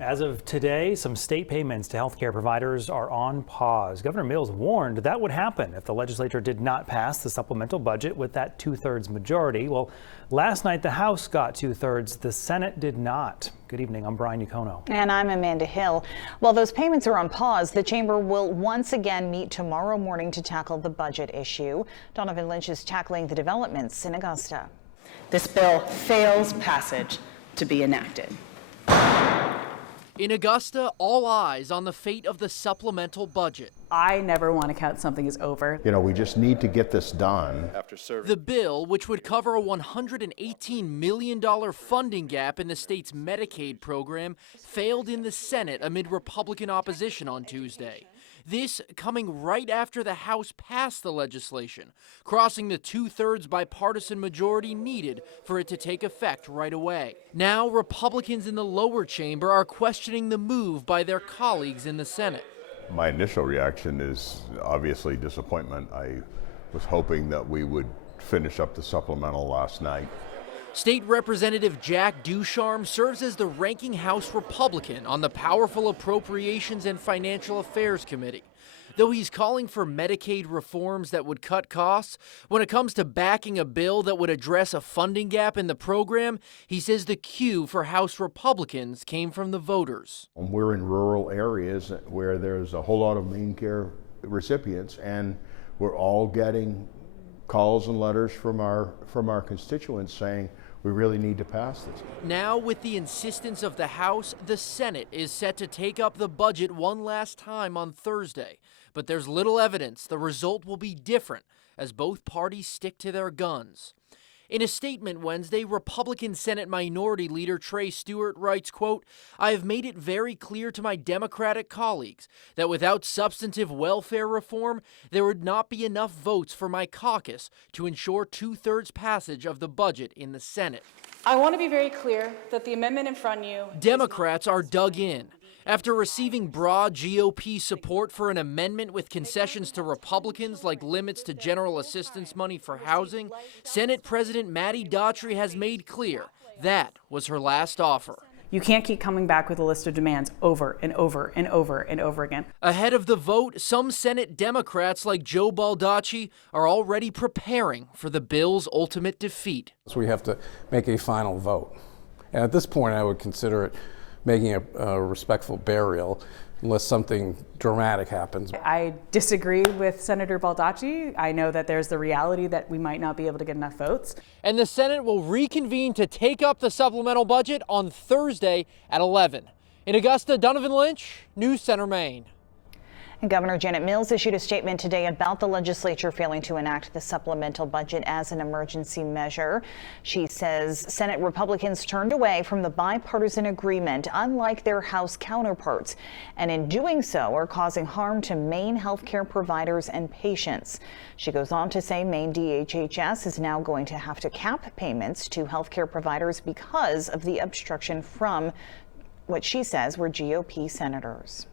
As of today, some state payments to healthcare providers are on pause. Governor Mills warned that would happen if the legislature did not pass the supplemental budget with that 2/3 majority. Well, last night the House got 2/3, the Senate did not. Good evening, I'm Brian Yukono. And I'm Amanda Hill. While those payments are on pause, the chamber will once again meet tomorrow morning to tackle the budget issue. Donovan Lynch is tackling the developments in Augusta. This bill fails passage to be enacted. In Augusta, all eyes on the fate of the supplemental budget. I never want to count something as over. You know, we just need to get this done. The bill, which would cover a $118 million funding gap in the state's Medicaid program, failed in the Senate amid Republican opposition on Tuesday. This coming right after the House passed the legislation, crossing the 2/3 bipartisan majority needed for it to take effect right away. Now, Republicans in the lower chamber are questioning the move by their colleagues in the Senate. My initial reaction is obviously disappointment. I was hoping that we would finish up the supplemental last night. State Representative Jack Ducharme serves as the ranking House Republican on the powerful Appropriations and Financial Affairs Committee. Though he's calling for Medicaid reforms that would cut costs, when it comes to backing a bill that would address a funding gap in the program, he says the cue for House Republicans came from the voters. We're in rural areas where there's a whole lot of Maine Care recipients, and we're all getting calls and letters from our constituents saying we really need to pass this. Now, with the insistence of the House, the Senate is set to take up the budget one last time on Thursday. But there's little evidence the result will be different as both parties stick to their guns. In a statement Wednesday, Republican Senate Minority Leader Trey Stewart writes, quote, "I have made it very clear to my Democratic colleagues that without substantive welfare reform, there would not be enough votes for my caucus to ensure 2/3 passage of the budget in the Senate." I want to be very clear that the amendment in front of you... Democrats are dug in. After receiving broad GOP support for an amendment with concessions to Republicans like limits to general assistance money for housing, Senate President Maddie Daughtry has made clear that was her last offer. You can't keep coming back with a list of demands over and over and over and over again. Ahead of the vote, some Senate Democrats like Joe Baldacci are already preparing for the bill's ultimate defeat. So we have to make a final vote. And at this point, I would consider it making a respectful burial unless something dramatic happens. I disagree with Senator Baldacci. I know that there's the reality that we might not be able to get enough votes. And the Senate will reconvene to take up the supplemental budget on Thursday at 11. In Augusta, Donovan Lynch, News Center, Maine. And Governor Janet Mills issued a statement today about the legislature failing to enact the supplemental budget as an emergency measure. She says Senate Republicans turned away from the bipartisan agreement, unlike their House counterparts, and in doing so are causing harm to Maine healthcare providers and patients. She goes on to say Maine DHHS is now going to have to cap payments to healthcare providers because of the obstruction from what she says were GOP senators.